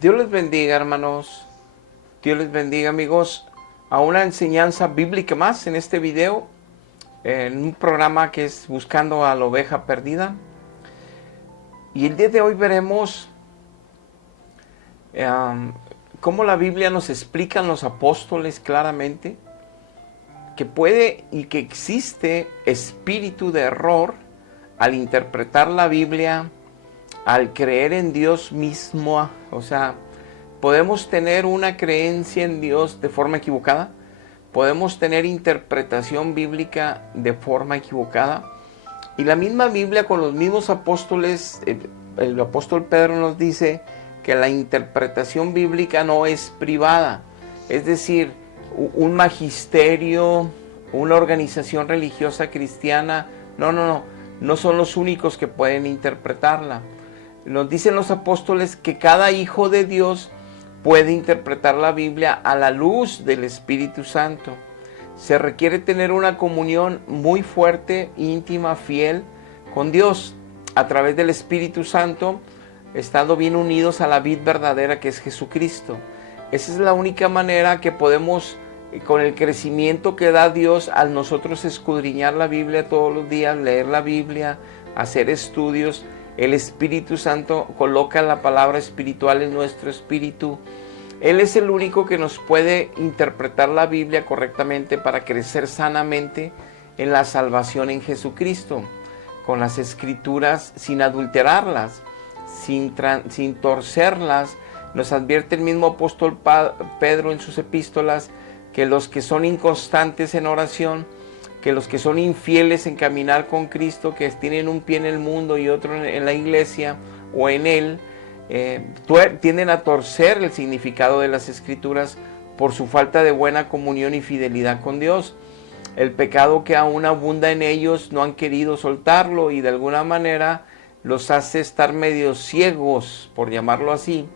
Dios les bendiga, hermanos. Dios les bendiga, amigos. A una enseñanza bíblica más en este video, en un programa que es Buscando a la Oveja Perdida. Y el día de hoy veremos cómo la Biblia nos explica en los apóstoles claramente que puede y que existe espíritu de error al interpretar la Biblia, al creer en Dios mismo. O sea, podemos tener una creencia en Dios de forma equivocada, podemos tener interpretación bíblica de forma equivocada, y la misma Biblia con los mismos apóstoles, el apóstol Pedro nos dice que la interpretación bíblica no es privada, es decir, un magisterio, una organización religiosa cristiana, no son los únicos que pueden interpretarla. Nos dicen los apóstoles que cada hijo de Dios puede interpretar la Biblia a la luz del Espíritu Santo. Se requiere tener una comunión muy fuerte, íntima, fiel con Dios a través del Espíritu Santo, estando bien unidos a la vid verdadera que es Jesucristo. Esa es la única manera que podemos, con el crecimiento que da Dios al nosotros escudriñar la Biblia todos los días, leer la Biblia, hacer estudios, el Espíritu Santo coloca la palabra espiritual en nuestro espíritu. Él es el único que nos puede interpretar la Biblia correctamente para crecer sanamente en la salvación en Jesucristo, con las Escrituras sin adulterarlas, sin torcerlas. Nos advierte el mismo apóstol Pedro en sus epístolas que los que son inconstantes en oración, que los que son infieles en caminar con Cristo, que tienen un pie en el mundo y otro en la iglesia o en Él, tienden a torcer el significado de las Escrituras por su falta de buena comunión y fidelidad con Dios. El pecado que aún abunda en ellos no han querido soltarlo y de alguna manera los hace estar medio ciegos, por llamarlo así,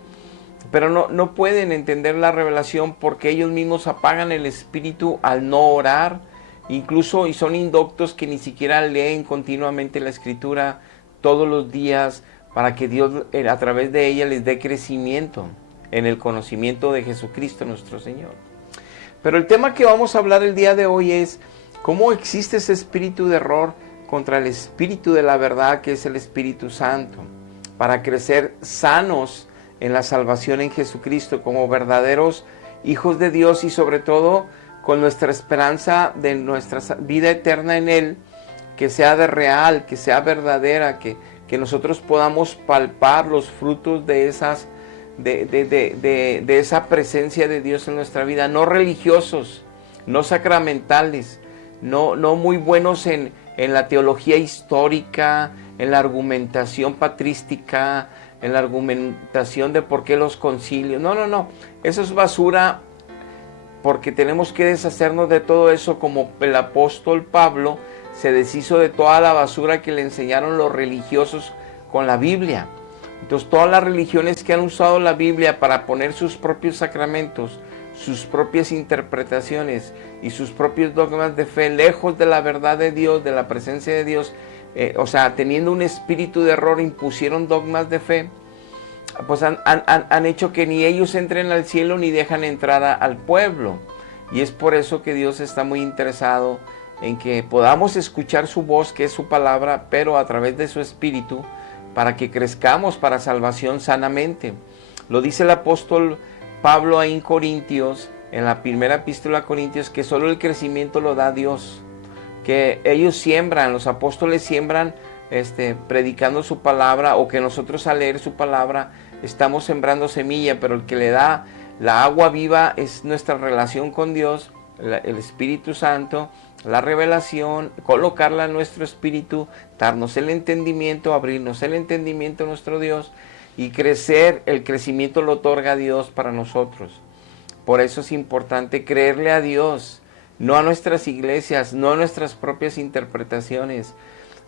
pero no pueden entender la revelación porque ellos mismos apagan el espíritu al no orar, incluso, y son indoctos que ni siquiera leen continuamente la Escritura todos los días para que Dios a través de ella les dé crecimiento en el conocimiento de Jesucristo nuestro Señor. Pero el tema que vamos a hablar el día de hoy es cómo existe ese espíritu de error contra el espíritu de la verdad, que es el Espíritu Santo, para crecer sanos en la salvación en Jesucristo como verdaderos hijos de Dios y sobre todo con nuestra esperanza de nuestra vida eterna en Él, que sea de real, que sea verdadera, que nosotros podamos palpar los frutos de esa presencia de Dios en nuestra vida, no religiosos, no sacramentales, no muy buenos en la teología histórica, en la argumentación patrística, en la argumentación de por qué los concilios. No, eso es basura, porque tenemos que deshacernos de todo eso, como el apóstol Pablo se deshizo de toda la basura que le enseñaron los religiosos con la Biblia. Entonces, todas las religiones que han usado la Biblia para poner sus propios sacramentos, sus propias interpretaciones y sus propios dogmas de fe, lejos de la verdad de Dios, de la presencia de Dios, teniendo un espíritu de error, impusieron dogmas de fe, pues han hecho que ni ellos entren al cielo ni dejan entrar al pueblo. Y es por eso que Dios está muy interesado en que podamos escuchar su voz, que es su palabra, pero a través de su espíritu, para que crezcamos para salvación sanamente. Lo dice el apóstol Pablo ahí en Corintios, en la primera epístola a Corintios, que solo el crecimiento lo da Dios, que ellos siembran, los apóstoles siembran predicando su palabra, o que nosotros al leer su palabra estamos sembrando semilla, pero el que le da la agua viva es nuestra relación con Dios, el Espíritu Santo, la revelación, colocarla en nuestro espíritu, darnos el entendimiento, abrirnos el entendimiento a nuestro Dios y crecer. El crecimiento lo otorga Dios para nosotros. Por eso es importante creerle a Dios, no a nuestras iglesias, no a nuestras propias interpretaciones.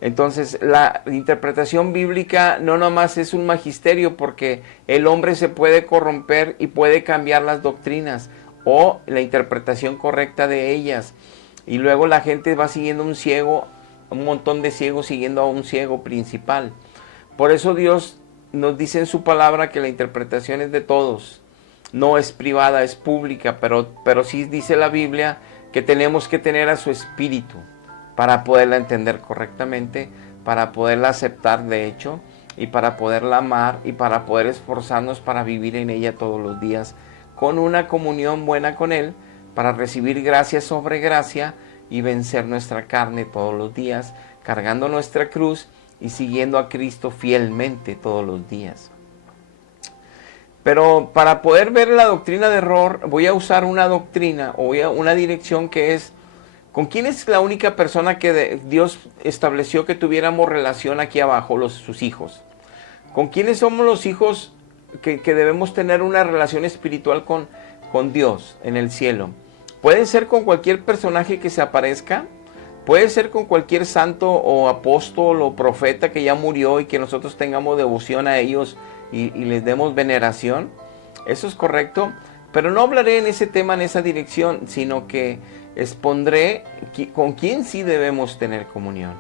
Entonces, la interpretación bíblica no nomás es un magisterio, porque el hombre se puede corromper y puede cambiar las doctrinas o la interpretación correcta de ellas. Y luego la gente va siguiendo un ciego, un montón de ciegos siguiendo a un ciego principal. Por eso Dios nos dice en su palabra que la interpretación es de todos, no es privada, es pública, pero sí dice la Biblia que tenemos que tener a su espíritu para poderla entender correctamente, para poderla aceptar de hecho, y para poderla amar y para poder esforzarnos para vivir en ella todos los días, con una comunión buena con Él, para recibir gracia sobre gracia y vencer nuestra carne todos los días, cargando nuestra cruz y siguiendo a Cristo fielmente todos los días. Pero para poder ver la doctrina de error, voy a usar una doctrina o una dirección que es: ¿con quién es la única persona que Dios estableció que tuviéramos relación aquí abajo, sus hijos? ¿Con quiénes somos los hijos que debemos tener una relación espiritual con Dios en el cielo? Puede ser con cualquier personaje que se aparezca, puede ser con cualquier santo o apóstol o profeta que ya murió y que nosotros tengamos devoción a ellos y les demos veneración. Eso es correcto, pero no hablaré en ese tema, en esa dirección, sino que expondré con quién sí debemos tener comunión.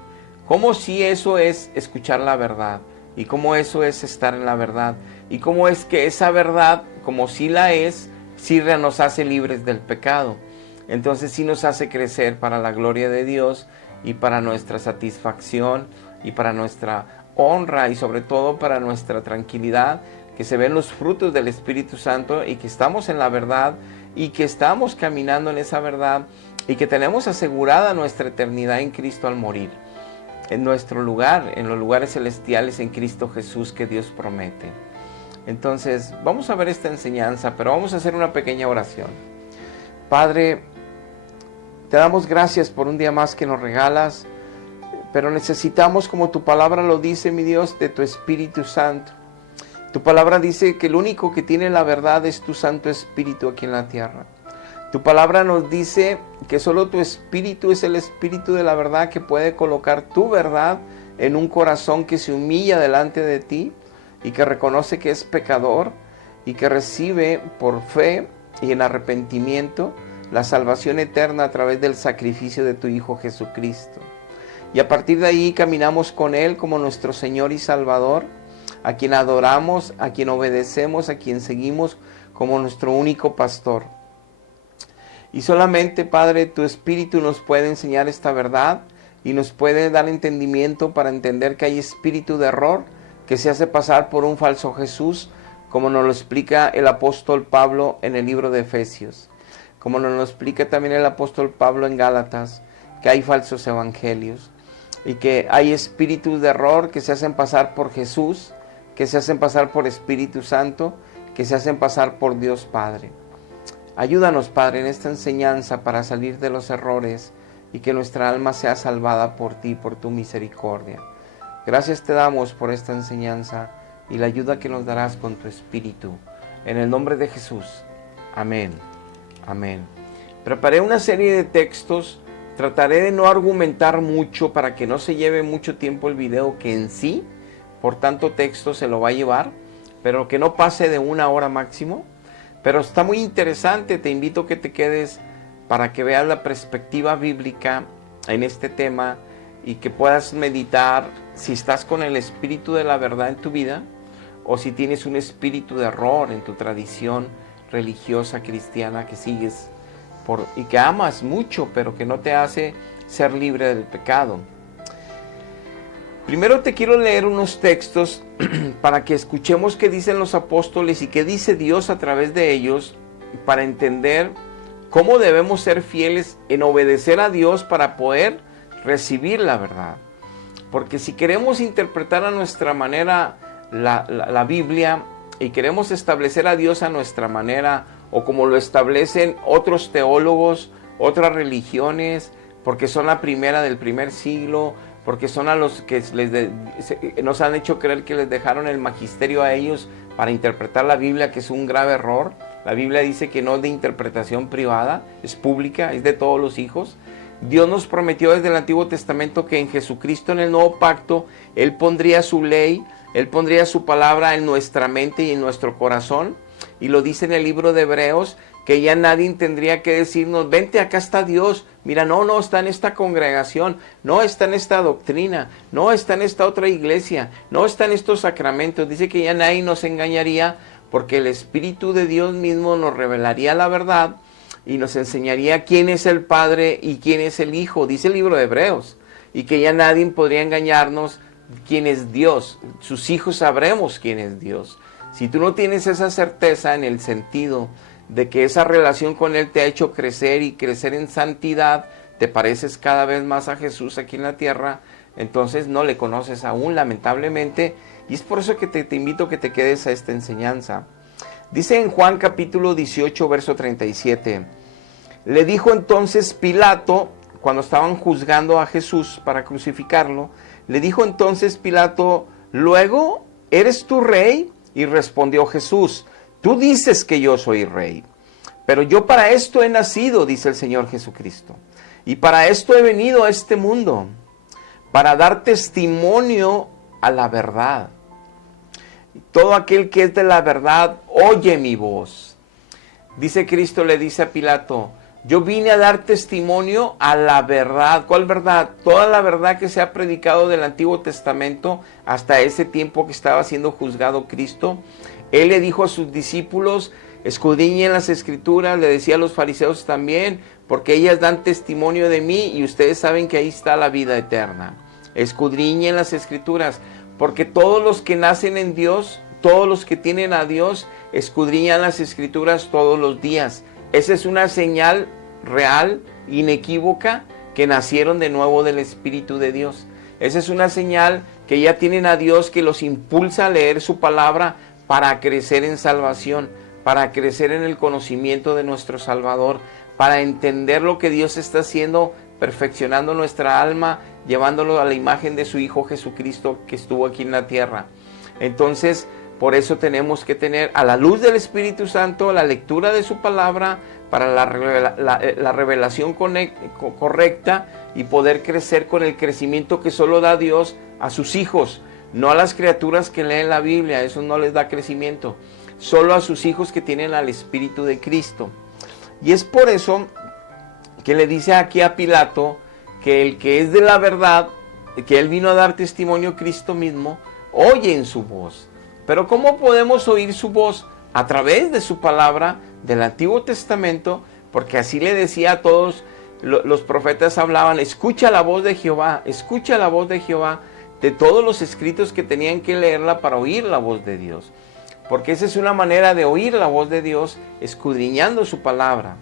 Cómo sí eso es escuchar la verdad, y cómo eso es estar en la verdad, y cómo es que esa verdad, como sí la es, sí nos hace libres del pecado. Entonces sí nos hace crecer para la gloria de Dios y para nuestra satisfacción y para nuestra honra y sobre todo para nuestra tranquilidad, que se ven los frutos del Espíritu Santo y que estamos en la verdad y que estamos caminando en esa verdad y que tenemos asegurada nuestra eternidad en Cristo al morir, en nuestro lugar, en los lugares celestiales en Cristo Jesús que Dios promete. Entonces vamos a ver esta enseñanza, pero vamos a hacer una pequeña oración. Padre, te damos gracias por un día más que nos regalas, pero necesitamos, como tu palabra lo dice, mi Dios, de tu Espíritu Santo. Tu palabra dice que el único que tiene la verdad es tu Santo Espíritu aquí en la tierra. Tu palabra nos dice que solo tu Espíritu es el Espíritu de la verdad que puede colocar tu verdad en un corazón que se humilla delante de ti y que reconoce que es pecador y que recibe por fe y en arrepentimiento la salvación eterna a través del sacrificio de tu Hijo Jesucristo. Y a partir de ahí caminamos con Él como nuestro Señor y Salvador, a quien adoramos, a quien obedecemos, a quien seguimos como nuestro único pastor. Y solamente, Padre, tu Espíritu nos puede enseñar esta verdad y nos puede dar entendimiento para entender que hay espíritu de error que se hace pasar por un falso Jesús, como nos lo explica el apóstol Pablo en el libro de Efesios, como nos lo explica también el apóstol Pablo en Gálatas, que hay falsos evangelios y que hay espíritus de error que se hacen pasar por Jesús, que se hacen pasar por Espíritu Santo, que se hacen pasar por Dios Padre. Ayúdanos, Padre, en esta enseñanza para salir de los errores y que nuestra alma sea salvada por ti, por tu misericordia. Gracias te damos por esta enseñanza y la ayuda que nos darás con tu Espíritu. En el nombre de Jesús. Amén. Amén. Preparé una serie de textos. Trataré de no argumentar mucho para que no se lleve mucho tiempo el video, que en sí, por tanto texto se lo va a llevar, pero que no pase de 1 hora máximo. Pero está muy interesante, te invito a que te quedes para que veas la perspectiva bíblica en este tema y que puedas meditar si estás con el espíritu de la verdad en tu vida o si tienes un espíritu de error en tu tradición religiosa cristiana que sigues y que amas mucho, pero que no te hace ser libre del pecado. Primero te quiero leer unos textos para que escuchemos qué dicen los apóstoles y qué dice Dios a través de ellos, para entender cómo debemos ser fieles en obedecer a Dios para poder recibir la verdad. Porque si queremos interpretar a nuestra manera la Biblia y queremos establecer a Dios a nuestra manera, o como lo establecen otros teólogos, otras religiones, porque son la primera del primer siglo, porque son a los que nos han hecho creer que les dejaron el magisterio a ellos para interpretar la Biblia, que es un grave error. La Biblia dice que no es de interpretación privada, es pública, es de todos los hijos. Dios nos prometió desde el Antiguo Testamento que en Jesucristo, en el Nuevo Pacto, Él pondría su ley, Él pondría su palabra en nuestra mente y en nuestro corazón, y lo dice en el libro de Hebreos, que ya nadie tendría que decirnos, vente, acá está Dios, mira, no está en esta congregación, no está en esta doctrina, no está en esta otra iglesia, no está en estos sacramentos. Dice que ya nadie nos engañaría, porque el Espíritu de Dios mismo nos revelaría la verdad y nos enseñaría quién es el Padre y quién es el Hijo, dice el libro de Hebreos, y que ya nadie podría engañarnos quién es Dios. Sus hijos sabremos quién es Dios. Si tú no tienes esa certeza en el sentido de que esa relación con Él te ha hecho crecer y crecer en santidad, te pareces cada vez más a Jesús aquí en la tierra, entonces no le conoces aún, lamentablemente, y es por eso que te invito a que te quedes a esta enseñanza. Dice en Juan capítulo 18, verso 37, le dijo entonces Pilato, cuando estaban juzgando a Jesús para crucificarlo, le dijo entonces Pilato, ¿luego eres tú rey? Y respondió Jesús, tú dices que yo soy rey, pero yo para esto he nacido, dice el Señor Jesucristo, y para esto he venido a este mundo, para dar testimonio a la verdad. Todo aquel que es de la verdad, oye mi voz. Dice Cristo, le dice a Pilato, yo vine a dar testimonio a la verdad. ¿Cuál verdad? Toda la verdad que se ha predicado del Antiguo Testamento hasta ese tiempo que estaba siendo juzgado Cristo. Él le dijo a sus discípulos, escudriñen las Escrituras, le decía a los fariseos también, porque ellas dan testimonio de mí y ustedes saben que ahí está la vida eterna. Escudriñen las Escrituras, porque todos los que nacen en Dios, todos los que tienen a Dios, escudriñan las Escrituras todos los días. Esa es una señal real, inequívoca, que nacieron de nuevo del Espíritu de Dios. Esa es una señal que ya tienen a Dios, que los impulsa a leer su palabra para crecer en salvación, para crecer en el conocimiento de nuestro Salvador, para entender lo que Dios está haciendo, perfeccionando nuestra alma, llevándolo a la imagen de su Hijo Jesucristo que estuvo aquí en la tierra. Entonces, por eso tenemos que tener a la luz del Espíritu Santo la lectura de su palabra para la revelación correcta y poder crecer con el crecimiento que solo da Dios a sus hijos, no a las criaturas que leen la Biblia, eso no les da crecimiento, solo a sus hijos que tienen al Espíritu de Cristo. Y es por eso que le dice aquí a Pilato que el que es de la verdad, que él vino a dar testimonio a Cristo mismo, oye en su voz. Pero ¿cómo podemos oír su voz? A través de su palabra del Antiguo Testamento, porque así le decía a todos, los profetas hablaban, escucha la voz de Jehová, escucha la voz de Jehová, de todos los escritos que tenían que leerla para oír la voz de Dios. Porque esa es una manera de oír la voz de Dios, escudriñando su palabra.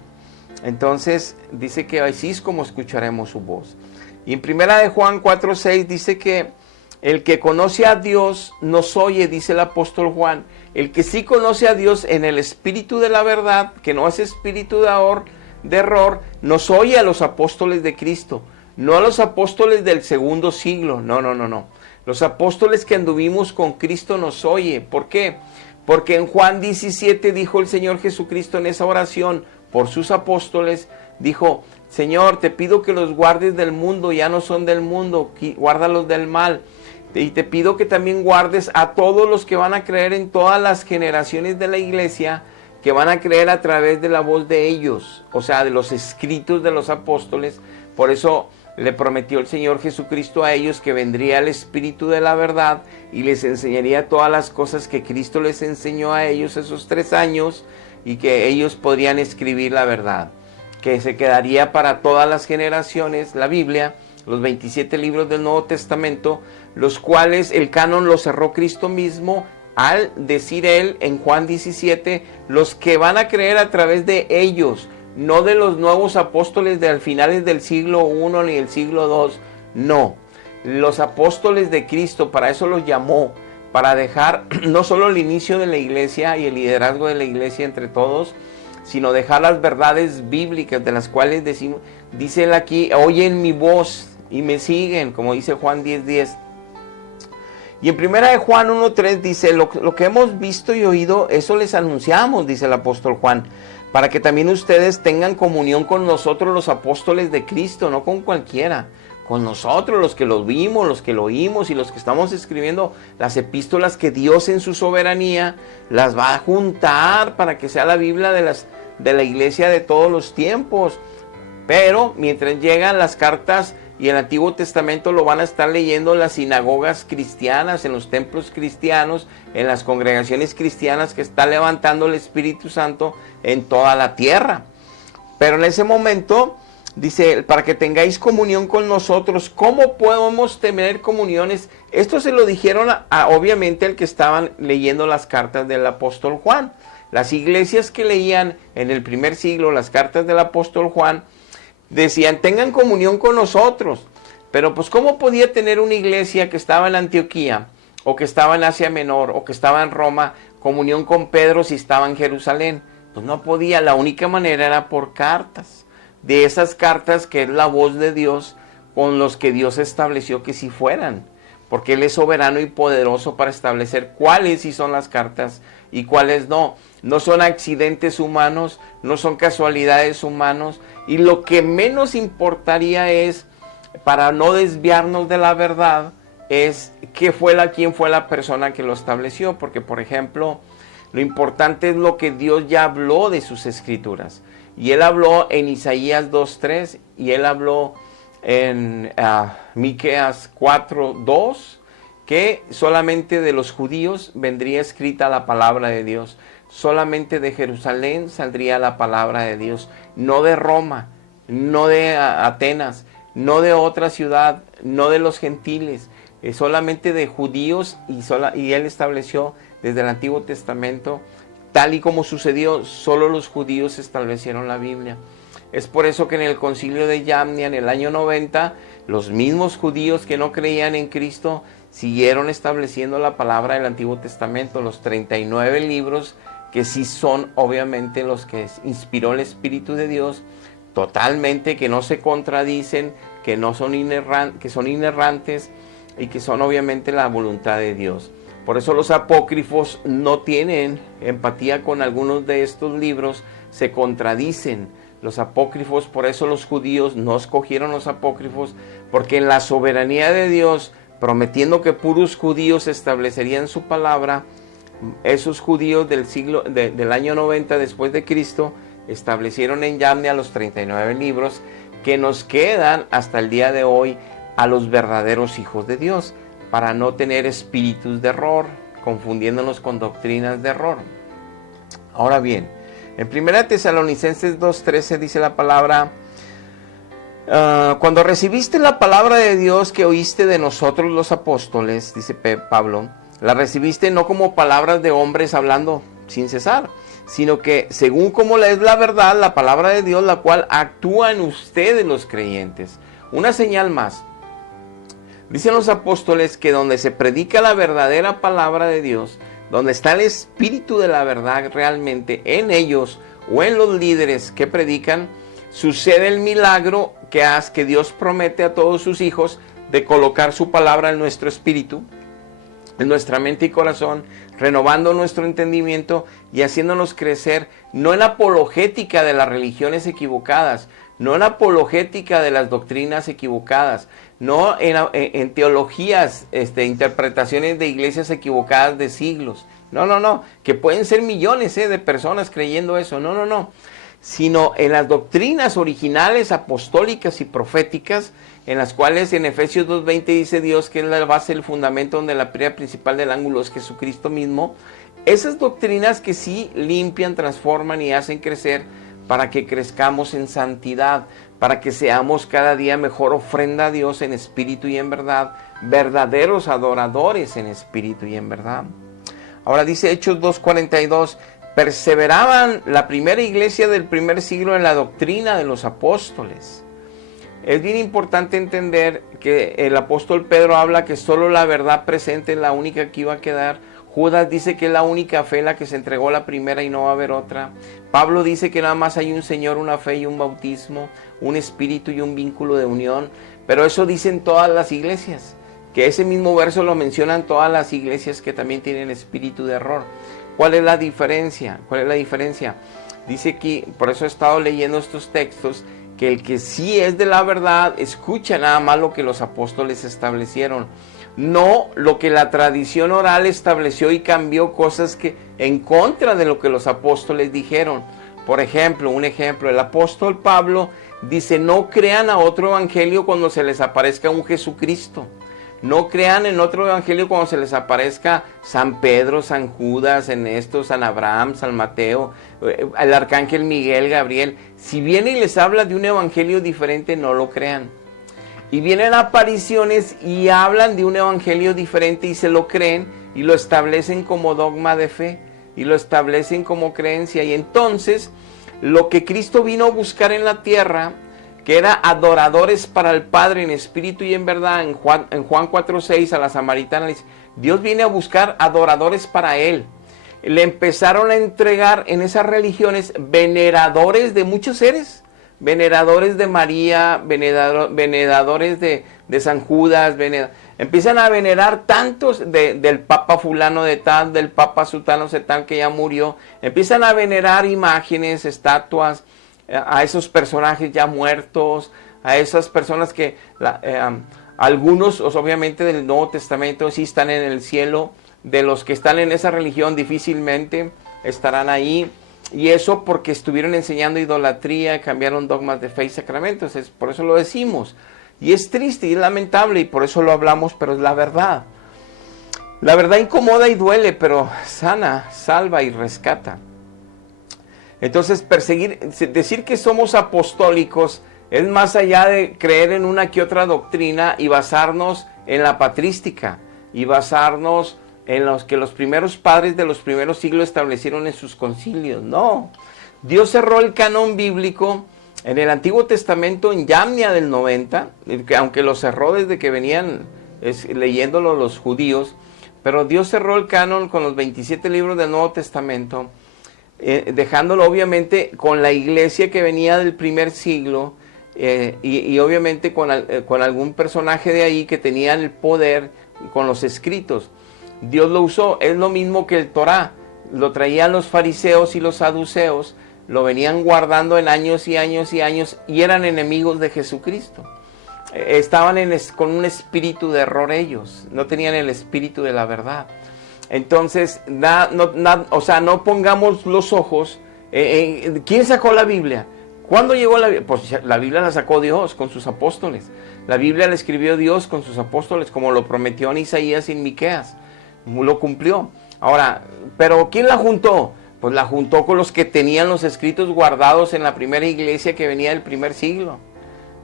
Entonces dice que así es como escucharemos su voz. Y en primera de Juan 4:6 dice que el que conoce a Dios nos oye, dice el apóstol Juan. El que sí conoce a Dios en el espíritu de la verdad, que no es espíritu de error, nos oye a los apóstoles de Cristo, no a los apóstoles del segundo siglo, no. Los apóstoles que anduvimos con Cristo nos oye. ¿Por qué? Porque en Juan 17 dijo el Señor Jesucristo en esa oración por sus apóstoles, dijo, Señor, te pido que los guardes del mundo, ya no son del mundo, guárdalos del mal. Y te pido que también guardes a todos los que van a creer en todas las generaciones de la iglesia, que van a creer a través de la voz de ellos, o sea, de los escritos de los apóstoles. Por eso le prometió el Señor Jesucristo a ellos que vendría el Espíritu de la verdad y les enseñaría todas las cosas que Cristo les enseñó a ellos esos 3 años, y que ellos podrían escribir la verdad, que se quedaría para todas las generaciones la Biblia, los 27 libros del Nuevo Testamento, los cuales el canon lo cerró Cristo mismo al decir él en Juan 17, los que van a creer a través de ellos, no de los nuevos apóstoles de finales del siglo I ni el siglo II, no, los apóstoles de Cristo, para eso los llamó, para dejar no solo el inicio de la iglesia y el liderazgo de la iglesia entre todos, sino dejar las verdades bíblicas de las cuales dice él aquí, oyen mi voz y me siguen, como dice Juan 10:10. Y en primera de Juan 1:3 dice, lo que hemos visto y oído, eso les anunciamos, dice el apóstol Juan, para que también ustedes tengan comunión con nosotros los apóstoles de Cristo, no con cualquiera, con nosotros, los que lo vimos, los que lo oímos y los que estamos escribiendo las epístolas que Dios en su soberanía las va a juntar para que sea la Biblia de la iglesia de todos los tiempos. Pero mientras llegan las cartas y el Antiguo Testamento lo van a estar leyendo en las sinagogas cristianas, en los templos cristianos, en las congregaciones cristianas que está levantando el Espíritu Santo en toda la tierra. Pero en ese momento dice, para que tengáis comunión con nosotros. ¿Cómo podemos tener comuniones? Esto se lo dijeron obviamente al que estaban leyendo las cartas del apóstol Juan. Las iglesias que leían en el primer siglo las cartas del apóstol Juan decían, tengan comunión con nosotros. Pero pues ¿cómo podía tener una iglesia que estaba en Antioquía, o que estaba en Asia Menor, o que estaba en Roma, comunión con Pedro si estaba en Jerusalén? Pues no podía, la única manera era por cartas. De esas cartas que es la voz de Dios, con los que Dios estableció que sí fueran, porque Él es soberano y poderoso para establecer cuáles sí son las cartas y cuáles no. No son accidentes humanos, no son casualidades humanos, y lo que menos importaría es, para no desviarnos de la verdad, es quién fue la persona que lo estableció, porque por ejemplo, lo importante es lo que Dios ya habló de sus escrituras. Y Él habló en Isaías 2:3 y Él habló en Miqueas 4:2 que solamente de los judíos vendría escrita la palabra de Dios. Solamente de Jerusalén saldría la palabra de Dios. No de Roma, no de Atenas, no de otra ciudad, no de los gentiles. Solamente de judíos y Él estableció desde el Antiguo Testamento. Tal y como sucedió, solo los judíos establecieron la Biblia. Es por eso que en el concilio de Yamnia, en el año 90, los mismos judíos que no creían en Cristo siguieron estableciendo la palabra del Antiguo Testamento, los 39 libros que sí son obviamente los que inspiró el Espíritu de Dios, totalmente, que no se contradicen, que son inerrantes y que son obviamente la voluntad de Dios. Por eso los apócrifos no tienen empatía con algunos de estos libros, se contradicen los apócrifos. Por eso los judíos no escogieron los apócrifos, porque en la soberanía de Dios, prometiendo que puros judíos establecerían su palabra, esos judíos del año 90 después de Cristo establecieron en Yamnia los 39 libros que nos quedan hasta el día de hoy a los verdaderos hijos de Dios, para no tener espíritus de error, confundiéndonos con doctrinas de error. Ahora bien, en 1 Tesalonicenses 2:13 dice la palabra, cuando recibiste la palabra de Dios que oíste de nosotros los apóstoles, dice Pablo, la recibiste no como palabras de hombres hablando sin cesar, sino que según como es la verdad, la palabra de Dios, la cual actúa en ustedes los creyentes. Una señal más. Dicen los apóstoles que donde se predica la verdadera palabra de Dios, donde está el espíritu de la verdad realmente en ellos o en los líderes que predican, sucede el milagro que Dios promete a todos sus hijos de colocar su palabra en nuestro espíritu, en nuestra mente y corazón, renovando nuestro entendimiento y haciéndonos crecer, no en apologética de las religiones equivocadas, no en apologética de las doctrinas equivocadas, no en teologías, interpretaciones de iglesias equivocadas de siglos. No, que pueden ser millones de personas creyendo eso, no, sino en las doctrinas originales, apostólicas y proféticas, en las cuales en Efesios 2:20 dice Dios que es la base, el fundamento, donde la piedra principal del ángulo es Jesucristo mismo. Esas doctrinas que sí limpian, transforman y hacen crecer para que crezcamos en santidad, para que seamos cada día mejor ofrenda a Dios en espíritu y en verdad, verdaderos adoradores en espíritu y en verdad. Ahora dice Hechos 2:42, perseveraban la primera iglesia del primer siglo en la doctrina de los apóstoles. Es bien importante entender que el apóstol Pedro habla que solo la verdad presente es la única que iba a quedar. Judas dice que es la única fe la que se entregó la primera y no va a haber otra. Pablo dice que nada más hay un Señor, una fe y un bautismo, un espíritu y un vínculo de unión. Pero eso dicen todas las iglesias, que ese mismo verso lo mencionan todas las iglesias que también tienen espíritu de error. ¿Cuál es la diferencia? Dice aquí, por eso he estado leyendo estos textos, que el que sí es de la verdad escucha nada más lo que los apóstoles establecieron, no lo que la tradición oral estableció y cambió cosas que en contra de lo que los apóstoles dijeron. Por ejemplo, el apóstol Pablo dice: no crean a otro evangelio cuando se les aparezca un Jesucristo. No crean en otro evangelio cuando se les aparezca San Pedro, San Judas, San Abraham, San Mateo, el arcángel Miguel, Gabriel. Si viene y les habla de un evangelio diferente, no lo crean. Y vienen apariciones y hablan de un evangelio diferente y se lo creen y lo establecen como dogma de fe y lo establecen como creencia. Y entonces lo que Cristo vino a buscar en la tierra, que era adoradores para el Padre en espíritu y en verdad, en Juan 4:6 a la samaritana dice: Dios viene a buscar adoradores para Él. Le empezaron a entregar en esas religiones veneradores de muchos seres, veneradores de María, veneradores de San Judas, empiezan a venerar tantos del Papa fulano de tal, del Papa sutano de tal que ya murió, empiezan a venerar imágenes, estatuas, a esos personajes ya muertos, a esas personas que algunos obviamente del Nuevo Testamento sí están en el cielo, de los que están en esa religión difícilmente estarán ahí, y eso porque estuvieron enseñando idolatría, cambiaron dogmas de fe y sacramentos, por eso lo decimos, y es triste y es lamentable y por eso lo hablamos, pero es la verdad. La verdad incomoda y duele, pero sana, salva y rescata. Entonces decir que somos apostólicos es más allá de creer en una que otra doctrina y basarnos en la patrística y basarnos en los que los primeros padres de los primeros siglos establecieron en sus concilios. No, Dios cerró el canon bíblico en el Antiguo Testamento en Yamnia del 90, aunque lo cerró desde que venían leyéndolo los judíos, pero Dios cerró el canon con los 27 libros del Nuevo Testamento, dejándolo obviamente con la iglesia que venía del primer siglo y obviamente con algún personaje de ahí que tenían el poder con los escritos. Dios lo usó, es lo mismo que el Torá, lo traían los fariseos y los saduceos, lo venían guardando en años y años y años y eran enemigos de Jesucristo. Estaban con un espíritu de error ellos, no tenían el espíritu de la verdad. Entonces, no pongamos los ojos. ¿Quién sacó la Biblia? ¿Cuándo llegó la Biblia? Pues la Biblia la sacó Dios con sus apóstoles. La Biblia la escribió Dios con sus apóstoles, como lo prometió en Isaías y en Miqueas. Lo cumplió. Ahora, ¿pero quién la juntó? Pues la juntó con los que tenían los escritos guardados en la primera iglesia que venía del primer siglo.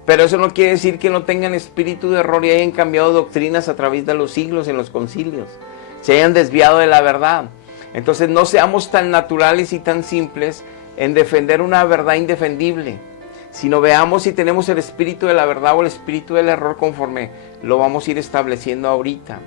Pero eso no quiere decir que no tengan espíritu de error y hayan cambiado doctrinas a través de los siglos en los concilios, se hayan desviado de la verdad. Entonces no seamos tan naturales y tan simples en defender una verdad indefendible, sino veamos si tenemos el espíritu de la verdad o el espíritu del error conforme lo vamos a ir estableciendo ahorita.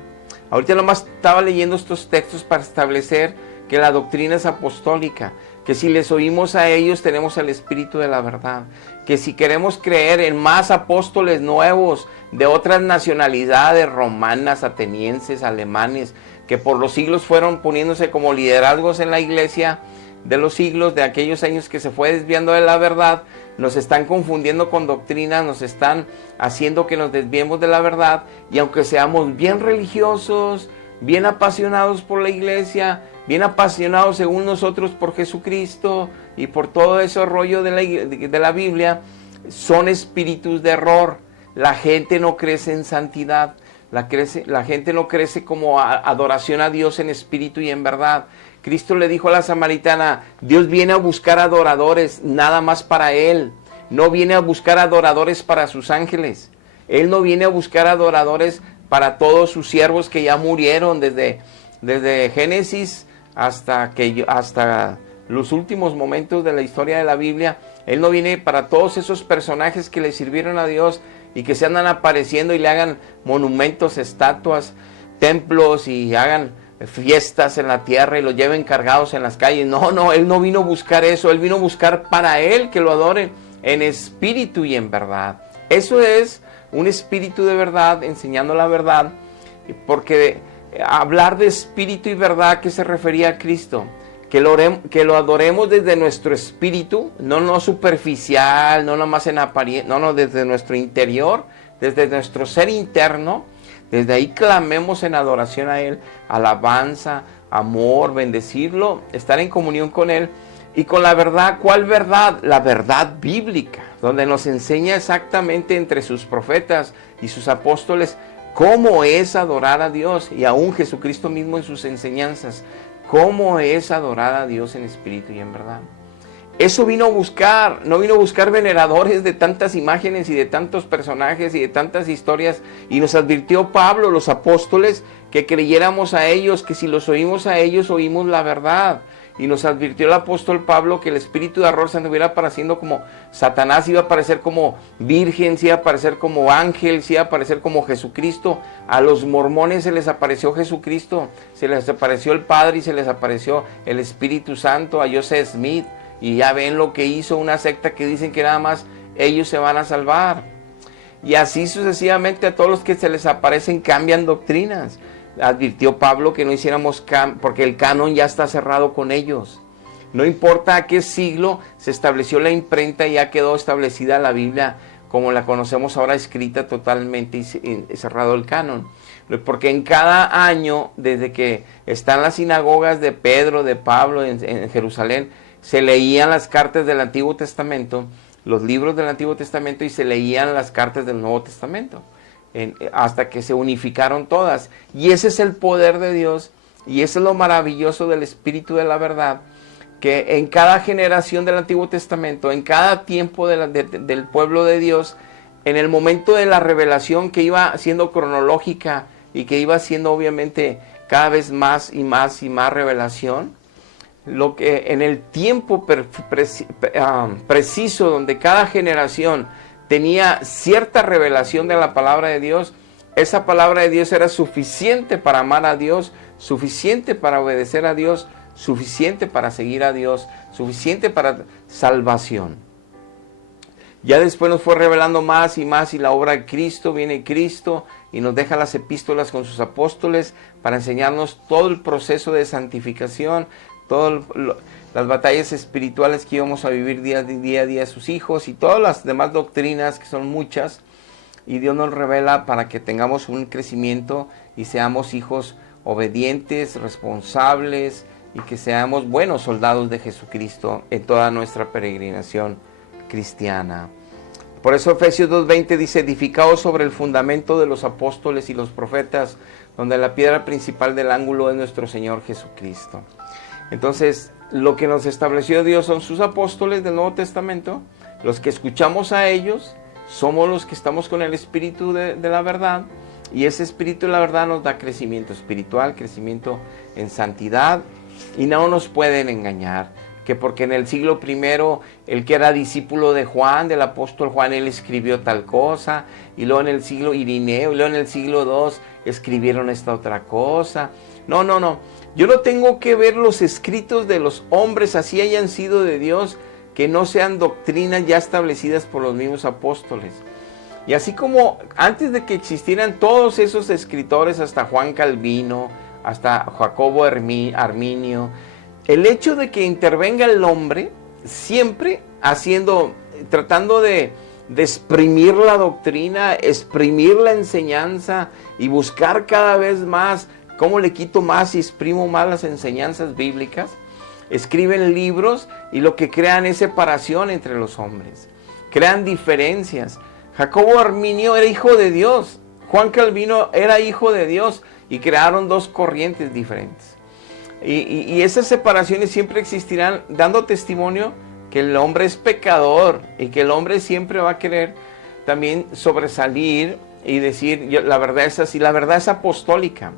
Ahorita nomás estaba leyendo estos textos para establecer que la doctrina es apostólica, que si les oímos a ellos tenemos el espíritu de la verdad, que si queremos creer en más apóstoles nuevos de otras nacionalidades, romanas, atenienses, alemanes, que por los siglos fueron poniéndose como liderazgos en la iglesia de los siglos, de aquellos años que se fue desviando de la verdad, nos están confundiendo con doctrinas, nos están haciendo que nos desviemos de la verdad, y aunque seamos bien religiosos, bien apasionados por la iglesia, bien apasionados según nosotros por Jesucristo y por todo ese rollo de la Biblia, son espíritus de error. La gente no crece en santidad. La gente no crece como adoración a Dios en espíritu y en verdad. Cristo le dijo a la samaritana: Dios viene a buscar adoradores nada más para Él. No viene a buscar adoradores para sus ángeles. Él no viene a buscar adoradores para todos sus siervos que ya murieron desde Génesis hasta los últimos momentos de la historia de la Biblia. Él no viene para todos esos personajes que le sirvieron a Dios y que se andan apareciendo y le hagan monumentos, estatuas, templos y hagan fiestas en la tierra y los lleven cargados en las calles. No, Él no vino a buscar eso. Él vino a buscar para Él que lo adoren en espíritu y en verdad. Eso es un espíritu de verdad, enseñando la verdad, porque hablar de espíritu y verdad, ¿qué se refería a Cristo? que lo adoremos desde nuestro espíritu, no superficial, no nomás en apariencia, no, desde nuestro interior, desde nuestro ser interno. Desde ahí clamemos en adoración a Él, alabanza, amor, bendecirlo, estar en comunión con Él y con la verdad. ¿Cuál verdad? La verdad bíblica, donde nos enseña exactamente entre sus profetas y sus apóstoles cómo es adorar a Dios, y aún Jesucristo mismo en sus enseñanzas, cómo es adorar a Dios en espíritu y en verdad. Eso vino a buscar, no vino a buscar veneradores de tantas imágenes y de tantos personajes y de tantas historias. Y nos advirtió Pablo, los apóstoles, que creyéramos a ellos, que si los oímos a ellos, oímos la verdad. Y nos advirtió el apóstol Pablo que el espíritu de error se anduviera apareciendo como Satanás, iba a aparecer como virgen, se iba a aparecer como ángel, se iba a aparecer como Jesucristo. A los mormones se les apareció Jesucristo, se les apareció el Padre y se les apareció el Espíritu Santo, a Joseph Smith. Y ya ven lo que hizo una secta que dicen que nada más ellos se van a salvar. Y así sucesivamente a todos los que se les aparecen cambian doctrinas. Advirtió Pablo que no hiciéramos porque el canon ya está cerrado con ellos. No importa a qué siglo se estableció la imprenta, ya quedó establecida la Biblia como la conocemos ahora, escrita totalmente y cerrado el canon. Porque en cada año, desde que están las sinagogas de Pedro, de Pablo en Jerusalén, se leían las cartas del Antiguo Testamento, los libros del Antiguo Testamento, y se leían las cartas del Nuevo Testamento, hasta que se unificaron todas. Y ese es el poder de Dios, y eso es lo maravilloso del Espíritu de la verdad, que en cada generación del Antiguo Testamento, en cada tiempo del pueblo de Dios, en el momento de la revelación que iba siendo cronológica y que iba siendo obviamente cada vez más y más y más revelación, lo que en el tiempo preciso donde cada generación tenía cierta revelación de la palabra de Dios, esa palabra de Dios era suficiente para amar a Dios, suficiente para obedecer a Dios, suficiente para seguir a Dios, suficiente para salvación. Ya después nos fue revelando más y más, y la obra de Cristo, viene Cristo y nos deja las epístolas con sus apóstoles para enseñarnos todo el proceso de santificación, todas las batallas espirituales que íbamos a vivir día a día sus hijos, y todas las demás doctrinas, que son muchas, y Dios nos revela para que tengamos un crecimiento y seamos hijos obedientes, responsables, y que seamos buenos soldados de Jesucristo en toda nuestra peregrinación cristiana. Por eso Efesios 2:20 dice: edificados sobre el fundamento de los apóstoles y los profetas, donde la piedra principal del ángulo es nuestro Señor Jesucristo. Entonces, lo que nos estableció Dios son sus apóstoles del Nuevo Testamento. Los que escuchamos a ellos somos los que estamos con el Espíritu de la verdad, y ese Espíritu de la verdad nos da crecimiento espiritual, crecimiento en santidad, y no nos pueden engañar que porque en el siglo I el que era discípulo de Juan, del apóstol Juan, él escribió tal cosa, y luego en el siglo Irineo, y luego en el siglo II escribieron esta otra cosa. No. Yo no tengo que ver los escritos de los hombres, así hayan sido de Dios, que no sean doctrinas ya establecidas por los mismos apóstoles. Y así como antes de que existieran todos esos escritores, hasta Juan Calvino, hasta Jacobo Arminio, el hecho de que intervenga el hombre, siempre tratando de exprimir la doctrina, exprimir la enseñanza y buscar cada vez más cómo le quito más y exprimo más las enseñanzas bíblicas. Escriben libros y lo que crean es separación entre los hombres. Crean diferencias. Jacobo Arminio era hijo de Dios. Juan Calvino era hijo de Dios, y crearon dos corrientes diferentes. Y esas separaciones siempre existirán, dando testimonio que el hombre es pecador y que el hombre siempre va a querer también sobresalir y decir: la verdad es así, la verdad es apostólica.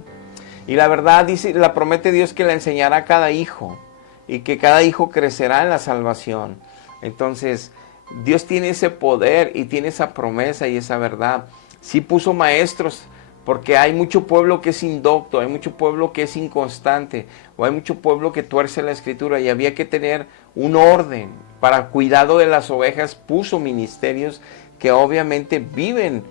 Y la verdad la promete Dios que la enseñará a cada hijo, y que cada hijo crecerá en la salvación. Entonces, Dios tiene ese poder y tiene esa promesa y esa verdad. Sí puso maestros, porque hay mucho pueblo que es indocto, hay mucho pueblo que es inconstante, o hay mucho pueblo que tuerce la escritura, y había que tener un orden. Para cuidado de las ovejas puso ministerios que obviamente viven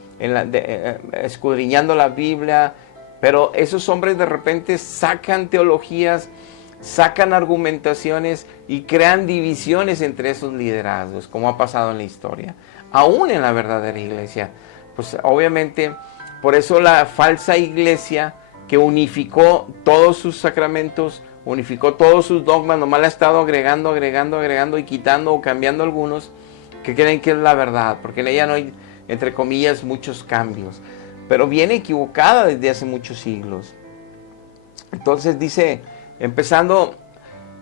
escudriñando la Biblia, pero esos hombres de repente sacan teologías sacan argumentaciones y crean divisiones entre esos liderazgos, como ha pasado en la historia, aún en la verdadera iglesia. Pues obviamente, por eso la falsa iglesia que unificó todos sus sacramentos, unificó todos sus dogmas, nomás le ha estado agregando y quitando o cambiando algunos que creen que es la verdad, porque en ella no hay, entre comillas, muchos cambios, pero viene equivocada desde hace muchos siglos. Entonces dice, empezando,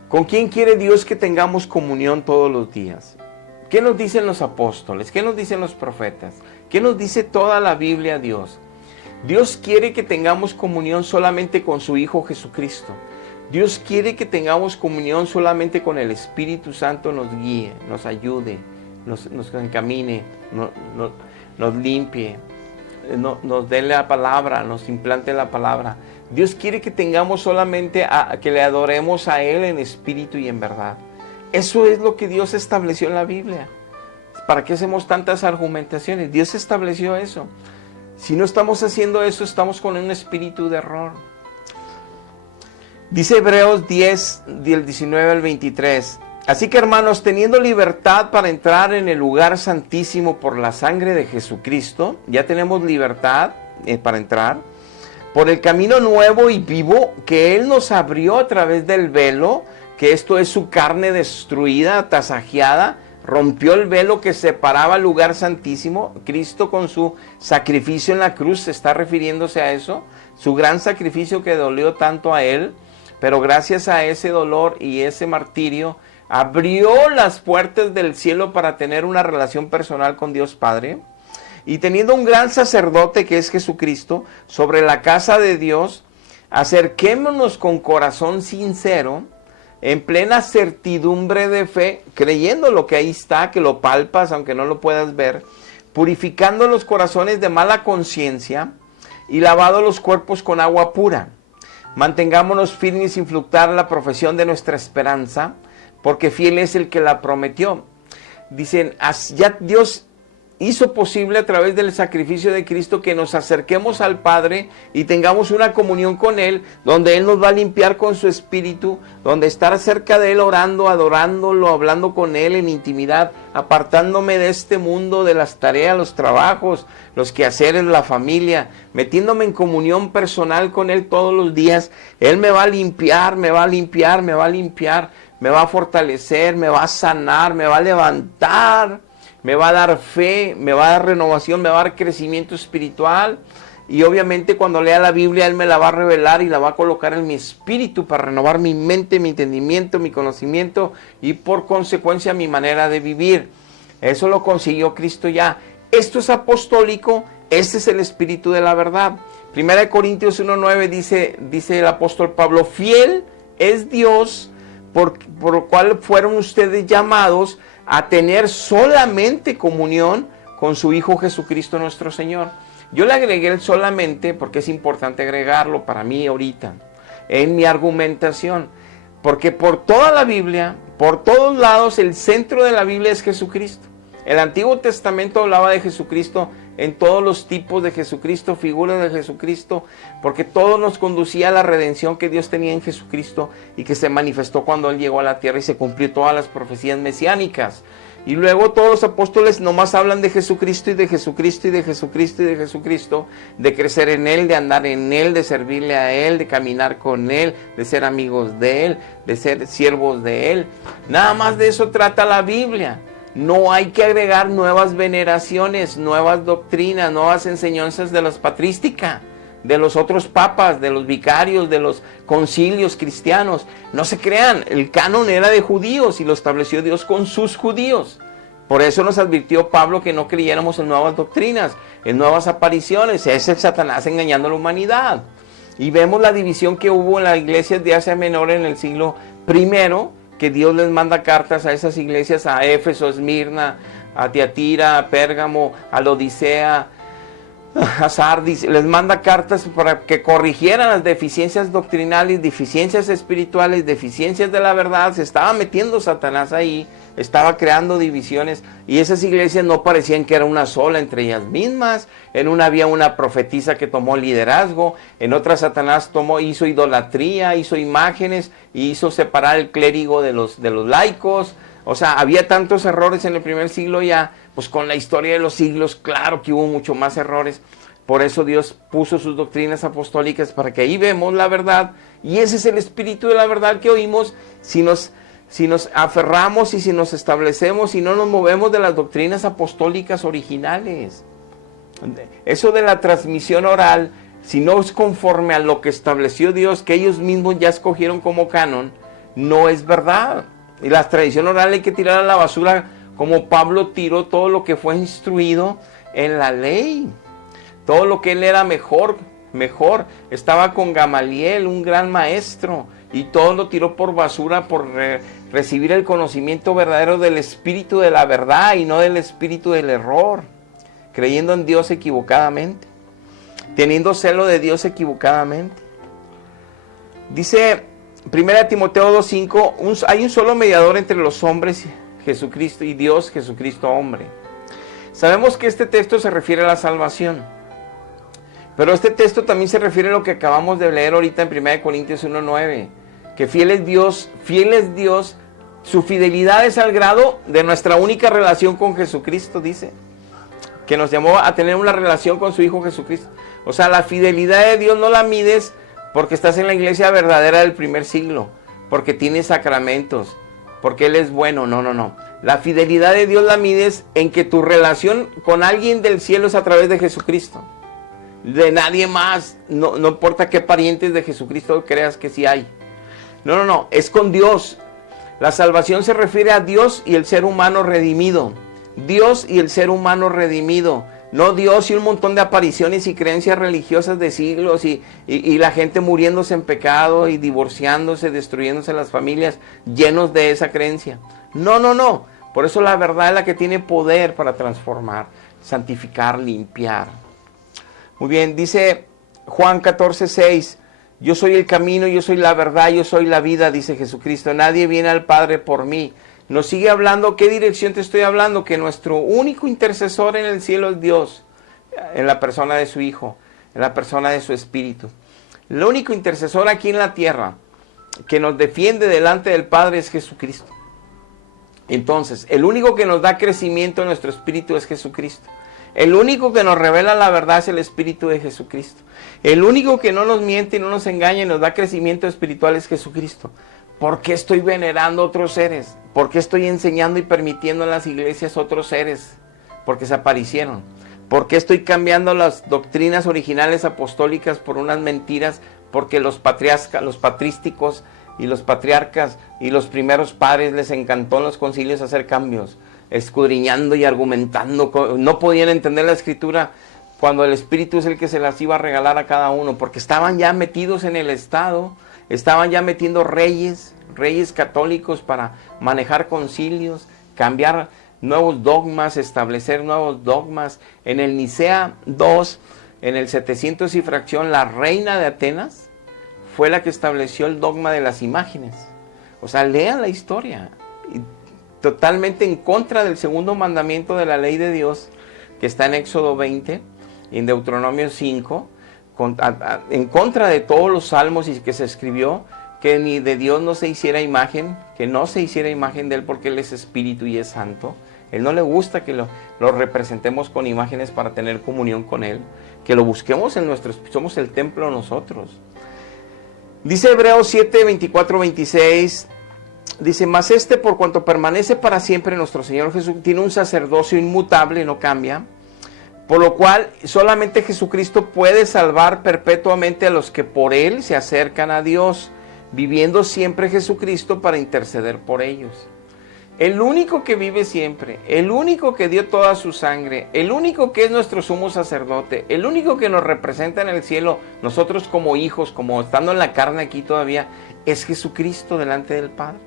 ¿con quién quiere Dios que tengamos comunión todos los días? ¿Qué nos dicen los apóstoles? ¿Qué nos dicen los profetas? ¿Qué nos dice toda la Biblia Dios? Dios quiere que tengamos comunión solamente con su Hijo Jesucristo. Dios quiere que tengamos comunión solamente con el Espíritu Santo, nos guíe, nos ayude, nos encamine, nos limpie, nos dé la palabra, nos implante la palabra. Dios quiere que tengamos solamente que le adoremos a Él en espíritu y en verdad. Eso es lo que Dios estableció en la Biblia. ¿Para qué hacemos tantas argumentaciones? Dios estableció eso. Si no estamos haciendo eso, estamos con un espíritu de error. Dice Hebreos 10, del 19 al 23. Así que, hermanos, teniendo libertad para entrar en el lugar santísimo por la sangre de Jesucristo, ya tenemos libertad para entrar, por el camino nuevo y vivo que Él nos abrió a través del velo, que esto es su carne destruida, tasajeada, rompió el velo que separaba el lugar santísimo. Cristo con su sacrificio en la cruz se está refiriéndose a eso, su gran sacrificio que dolió tanto a Él, pero gracias a ese dolor y ese martirio, abrió las puertas del cielo para tener una relación personal con Dios Padre. Y teniendo un gran sacerdote que es Jesucristo, sobre la casa de Dios, acerquémonos con corazón sincero, en plena certidumbre de fe, creyendo lo que ahí está, que lo palpas aunque no lo puedas ver, purificando los corazones de mala conciencia y lavado los cuerpos con agua pura. Mantengámonos firmes sin fluctuar la profesión de nuestra esperanza, porque fiel es el que la prometió. Dicen, ya Dios hizo posible a través del sacrificio de Cristo que nos acerquemos al Padre y tengamos una comunión con Él, donde Él nos va a limpiar con su Espíritu, donde estar cerca de Él orando, adorándolo, hablando con Él en intimidad, apartándome de este mundo, de las tareas, los trabajos, los quehaceres, la familia, metiéndome en comunión personal con Él todos los días. Él me va a limpiar, me va a limpiar, me va a limpiar, me va a fortalecer, me va a sanar, me va a levantar, me va a dar fe, me va a dar renovación, me va a dar crecimiento espiritual. Y obviamente cuando lea la Biblia, Él me la va a revelar y la va a colocar en mi espíritu para renovar mi mente, mi entendimiento, mi conocimiento y por consecuencia mi manera de vivir. Eso lo consiguió Cristo ya. Esto es apostólico, este es el espíritu de la verdad. 1 Corintios 1:9 dice el apóstol Pablo, fiel es Dios por lo cual fueron ustedes llamados a tener solamente comunión con su Hijo Jesucristo nuestro Señor. Yo le agregué el solamente porque es importante agregarlo para mí ahorita, en mi argumentación, porque por toda la Biblia, por todos lados, el centro de la Biblia es Jesucristo. El Antiguo Testamento hablaba de Jesucristo en todos los tipos de Jesucristo, figuras de Jesucristo, porque todo nos conducía a la redención que Dios tenía en Jesucristo y que se manifestó cuando Él llegó a la tierra y se cumplió todas las profecías mesiánicas. Y luego todos los apóstoles nomás hablan de Jesucristo y de Jesucristo y de Jesucristo y de Jesucristo, de crecer en Él, de andar en Él, de servirle a Él, de caminar con Él, de ser amigos de Él, de ser siervos de Él. Nada más de eso trata la Biblia. No hay que agregar nuevas veneraciones, nuevas doctrinas, nuevas enseñanzas de la patrística, de los otros papas, de los vicarios, de los concilios cristianos. No se crean, el canon era de judíos y lo estableció Dios con sus judíos. Por eso nos advirtió Pablo que no creyéramos en nuevas doctrinas, en nuevas apariciones. Es el Satanás engañando a la humanidad. Y vemos la división que hubo en las iglesias de Asia Menor en el siglo I, que Dios les manda cartas a esas iglesias, a Éfeso, Esmirna, a Tiatira, a Pérgamo, a la Odisea, a Sardis, les manda cartas para que corrigieran las deficiencias doctrinales, deficiencias espirituales, deficiencias de la verdad. Se estaba metiendo Satanás ahí, estaba creando divisiones, y esas iglesias no parecían que era una sola entre ellas mismas. En una había una profetisa que tomó liderazgo, en otra Satanás hizo idolatría, hizo imágenes, y hizo separar el clérigo de los laicos. O sea, había tantos errores en el primer siglo ya, pues con la historia de los siglos, claro que hubo mucho más errores. Por eso Dios puso sus doctrinas apostólicas, para que ahí vemos la verdad, y ese es el espíritu de la verdad que oímos. Si nos aferramos y si nos establecemos y no nos movemos de las doctrinas apostólicas originales. Eso de la transmisión oral, si no es conforme a lo que estableció Dios, que ellos mismos ya escogieron como canon, no es verdad. Y la tradición oral hay que tirar a la basura, como Pablo tiró todo lo que fue instruido en la ley. Todo lo que él era mejor. Estaba con Gamaliel, un gran maestro, y todo lo tiró por basura por recibir el conocimiento verdadero del espíritu de la verdad y no del espíritu del error, creyendo en Dios equivocadamente, teniendo celo de Dios equivocadamente. Dice 1 Timoteo 2:5, hay un solo mediador entre los hombres, Jesucristo, y Dios, Jesucristo hombre. Sabemos que este texto se refiere a la salvación, pero este texto también se refiere a lo que acabamos de leer ahorita en 1 Corintios 1:9, que fiel es Dios, su fidelidad es al grado de nuestra única relación con Jesucristo, dice, que nos llamó a tener una relación con su Hijo Jesucristo. O sea, la fidelidad de Dios no la mides porque estás en la iglesia verdadera del primer siglo, porque tienes sacramentos, porque Él es bueno. No. La fidelidad de Dios la mides en que tu relación con alguien del cielo es a través de Jesucristo. De nadie más. No importa qué parientes de Jesucristo creas que sí hay. No. Es con Dios. La salvación se refiere a Dios y el ser humano redimido. Dios y el ser humano redimido. No Dios y un montón de apariciones y creencias religiosas de siglos y la gente muriéndose en pecado y divorciándose, destruyéndose las familias, llenos de esa creencia. No. Por eso la verdad es la que tiene poder para transformar, santificar, limpiar. Muy bien, dice Juan 14:6, yo soy el camino, yo soy la verdad, yo soy la vida, dice Jesucristo. Nadie viene al Padre por mí. Nos sigue hablando, ¿qué dirección te estoy hablando? Que nuestro único intercesor en el cielo es Dios, en la persona de su Hijo, en la persona de su Espíritu. El único intercesor aquí en la tierra que nos defiende delante del Padre es Jesucristo. Entonces, el único que nos da crecimiento en nuestro espíritu es Jesucristo. El único que nos revela la verdad es el Espíritu de Jesucristo. El único que no nos miente y no nos engaña y nos da crecimiento espiritual es Jesucristo. ¿Por qué estoy venerando otros seres? ¿Por qué estoy enseñando y permitiendo en las iglesias otros seres? Porque se aparecieron. ¿Por qué estoy cambiando las doctrinas originales apostólicas por unas mentiras? Porque los patrísticos y los patriarcas y los primeros padres les encantó en los concilios hacer cambios, escudriñando y argumentando. No podían entender la escritura cuando el Espíritu es el que se las iba a regalar a cada uno, porque estaban ya metidos en el Estado, estaban ya metiendo reyes católicos para manejar concilios, cambiar nuevos dogmas, establecer nuevos dogmas. En el Nicea II, en el 700 y fracción, la reina de Atenas fue la que estableció el dogma de las imágenes. O sea, lean la historia. Totalmente en contra del segundo mandamiento de la ley de Dios, que está en Éxodo 20 y en Deuteronomio 5, en contra de todos los salmos y que se escribió, que ni de Dios no se hiciera imagen, que no se hiciera imagen de Él porque Él es espíritu y es santo. Él no le gusta que lo representemos con imágenes para tener comunión con Él, que lo busquemos en somos el templo nosotros. Dice Hebreos 7, 24, 26, dice, mas por cuanto permanece para siempre nuestro Señor Jesús, tiene un sacerdocio inmutable, no cambia, por lo cual solamente Jesucristo puede salvar perpetuamente a los que por Él se acercan a Dios, viviendo siempre Jesucristo para interceder por ellos. El único que vive siempre, el único que dio toda su sangre, el único que es nuestro sumo sacerdote, el único que nos representa en el cielo, nosotros como hijos, como estando en la carne aquí todavía, es Jesucristo delante del Padre.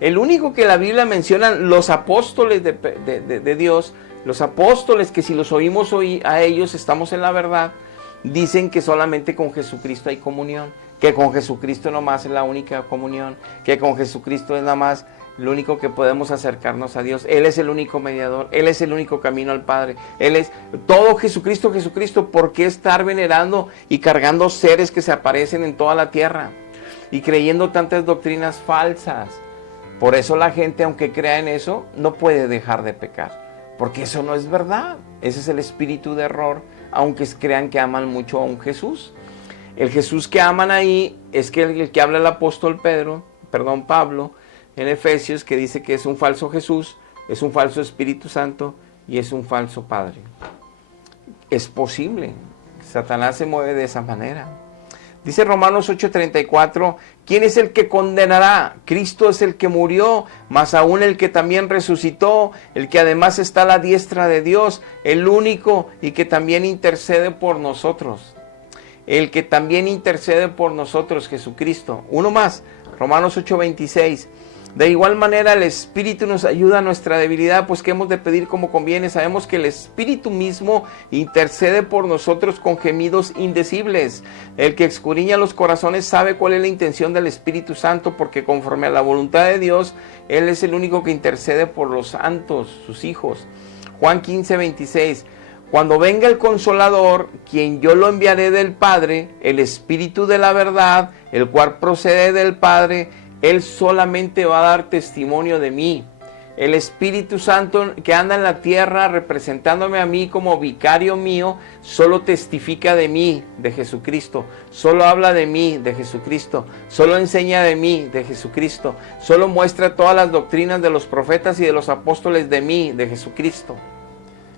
El único que la Biblia menciona, los apóstoles de Dios, los apóstoles que si los oímos a ellos estamos en la verdad, dicen que solamente con Jesucristo hay comunión, que con Jesucristo nomás es la única comunión, que con Jesucristo es nada más lo único que podemos acercarnos a Dios. Él es el único mediador, Él es el único camino al Padre, Él es todo Jesucristo, Jesucristo. ¿Por qué estar venerando y cargando seres que se aparecen en toda la tierra y creyendo tantas doctrinas falsas? Por eso la gente, aunque crea en eso, no puede dejar de pecar, porque eso no es verdad. Ese es el espíritu de error, aunque crean que aman mucho a un Jesús. El Jesús que aman ahí es que el que habla el apóstol Pablo, en Efesios, que dice que es un falso Jesús, es un falso Espíritu Santo y es un falso Padre. Es posible. Satanás se mueve de esa manera. Dice Romanos 8:34, ¿quién es el que condenará? Cristo es el que murió, más aún el que también resucitó, el que además está a la diestra de Dios, el único y que también intercede por nosotros. El que también intercede por nosotros, Jesucristo. Uno más, Romanos 8:26. De igual manera el Espíritu nos ayuda a nuestra debilidad, pues que hemos de pedir como conviene. Sabemos que el Espíritu mismo intercede por nosotros con gemidos indecibles. El que escudriña los corazones sabe cuál es la intención del Espíritu Santo, porque conforme a la voluntad de Dios, Él es el único que intercede por los santos, sus hijos. Juan 15:26. Cuando venga el Consolador, quien yo lo enviaré del Padre, el Espíritu de la verdad, el cual procede del Padre, Él solamente va a dar testimonio de mí. El Espíritu Santo que anda en la tierra representándome a mí como vicario mío, solo testifica de mí, de Jesucristo. Solo habla de mí, de Jesucristo. Solo enseña de mí, de Jesucristo. Solo muestra todas las doctrinas de los profetas y de los apóstoles de mí, de Jesucristo.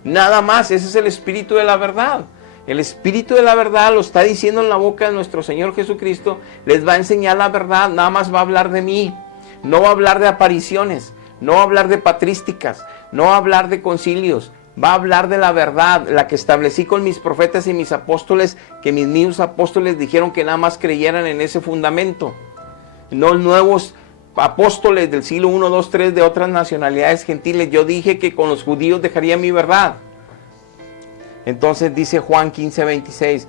Nada más, ese es el Espíritu de la verdad. El Espíritu de la verdad lo está diciendo en la boca de nuestro Señor Jesucristo. Les va a enseñar la verdad, nada más va a hablar de mí. No va a hablar de apariciones, no va a hablar de patrísticas, no va a hablar de concilios. Va a hablar de la verdad, la que establecí con mis profetas y mis apóstoles, que mis mismos apóstoles dijeron que nada más creyeran en ese fundamento. No nuevos apóstoles del siglo 1, 2, 3 de otras nacionalidades gentiles. Yo dije que con los judíos dejaría mi verdad. Entonces dice Juan 15:26,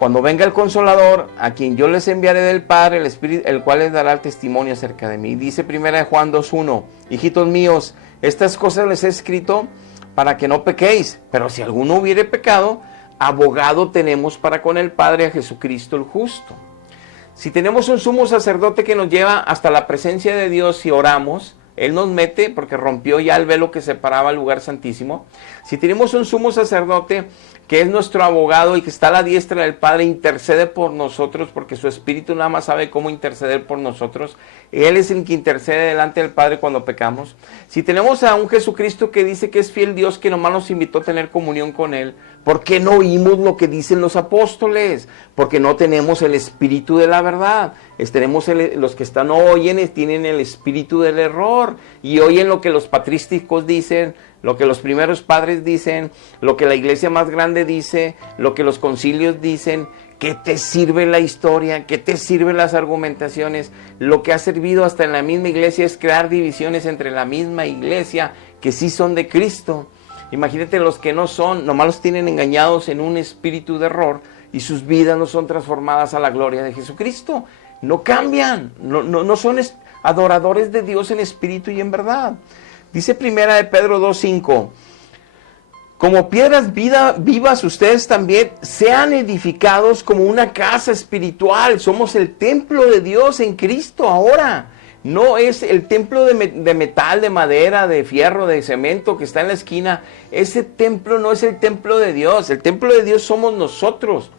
cuando venga el Consolador, a quien yo les enviaré del Padre, el Espíritu, el cual les dará el testimonio acerca de mí. Dice 1 Juan 2:1, hijitos míos, estas cosas les he escrito para que no pequéis, pero si alguno hubiere pecado, abogado tenemos para con el Padre, a Jesucristo el justo. Si tenemos un sumo sacerdote que nos lleva hasta la presencia de Dios y oramos, Él nos mete porque rompió ya el velo que separaba el lugar santísimo. Si tenemos un sumo sacerdote que es nuestro abogado y que está a la diestra del Padre, intercede por nosotros porque su Espíritu nada más sabe cómo interceder por nosotros. Él es el que intercede delante del Padre cuando pecamos. Si tenemos a un Jesucristo que dice que es fiel Dios, que nomás nos invitó a tener comunión con Él, ¿por qué no oímos lo que dicen los apóstoles? Porque no tenemos el Espíritu de la verdad. Los que no oyen tienen el espíritu del error y oyen lo que los patrísticos dicen, lo que los primeros padres dicen, lo que la iglesia más grande dice, lo que los concilios dicen. ¿Qué te sirve la historia? ¿Qué te sirven las argumentaciones? Lo que ha servido hasta en la misma iglesia es crear divisiones entre la misma iglesia que sí son de Cristo. Imagínate los que no son, nomás los tienen engañados en un espíritu de error y sus vidas no son transformadas a la gloria de Jesucristo. No cambian, no son adoradores de Dios en espíritu y en verdad. Dice 1 Pedro 2:5, como piedras vivas ustedes también sean edificados como una casa espiritual. Somos el templo de Dios en Cristo ahora. No es el templo de metal, de madera, de fierro, de cemento que está en la esquina. Ese templo no es el templo de Dios. El templo de Dios somos nosotros.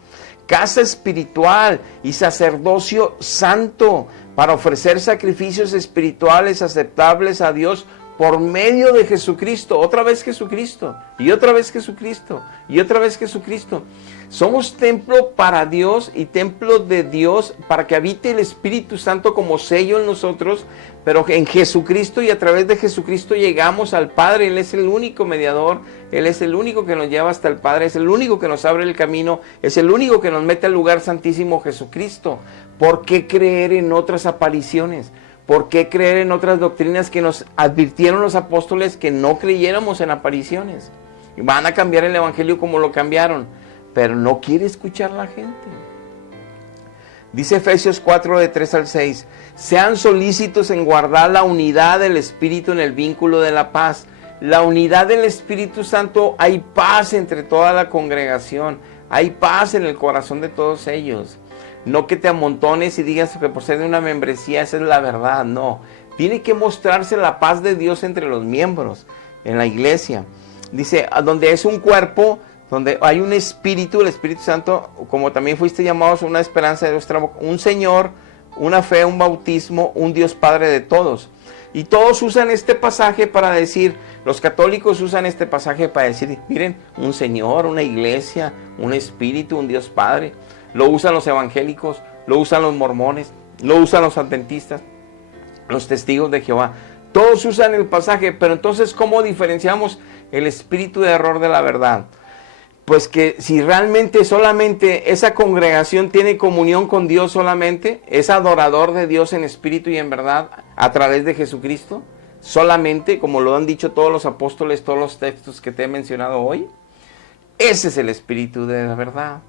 Casa espiritual y sacerdocio santo para ofrecer sacrificios espirituales aceptables a Dios por medio de Jesucristo. Otra vez Jesucristo y otra vez Jesucristo y otra vez Jesucristo. Somos templo para Dios y templo de Dios para que habite el Espíritu Santo como sello en nosotros, pero en Jesucristo y a través de Jesucristo llegamos al Padre. Él es el único mediador, Él es el único que nos lleva hasta el Padre, es el único que nos abre el camino, es el único que nos mete al lugar santísimo, Jesucristo. ¿Por qué creer en otras apariciones? ¿Por qué creer en otras doctrinas que nos advirtieron los apóstoles que no creyéramos en apariciones? Y van a cambiar el evangelio como lo cambiaron, pero no quiere escuchar la gente. Dice Efesios 4, de 3 al 6, sean solícitos en guardar la unidad del Espíritu en el vínculo de la paz. La unidad del Espíritu Santo, hay paz entre toda la congregación, hay paz en el corazón de todos ellos. No que te amontones y digas que por ser de una membresía esa es la verdad, no. Tiene que mostrarse la paz de Dios entre los miembros en la iglesia. Dice, donde es un cuerpo, donde hay un espíritu, el Espíritu Santo, como también fuiste llamados a una esperanza de vuestra boca, un Señor, una fe, un bautismo, un Dios Padre de todos. Y todos usan este pasaje para decir, los católicos usan este pasaje para decir, miren, un Señor, una iglesia, un espíritu, un Dios Padre. Lo usan los evangélicos, lo usan los mormones, lo usan los adventistas, los testigos de Jehová. Todos usan el pasaje, pero entonces, ¿cómo diferenciamos el espíritu de error de la verdad? Pues que si realmente solamente esa congregación tiene comunión con Dios solamente, es adorador de Dios en espíritu y en verdad a través de Jesucristo, solamente, como lo han dicho todos los apóstoles, todos los textos que te he mencionado hoy, ese es el espíritu de la verdad,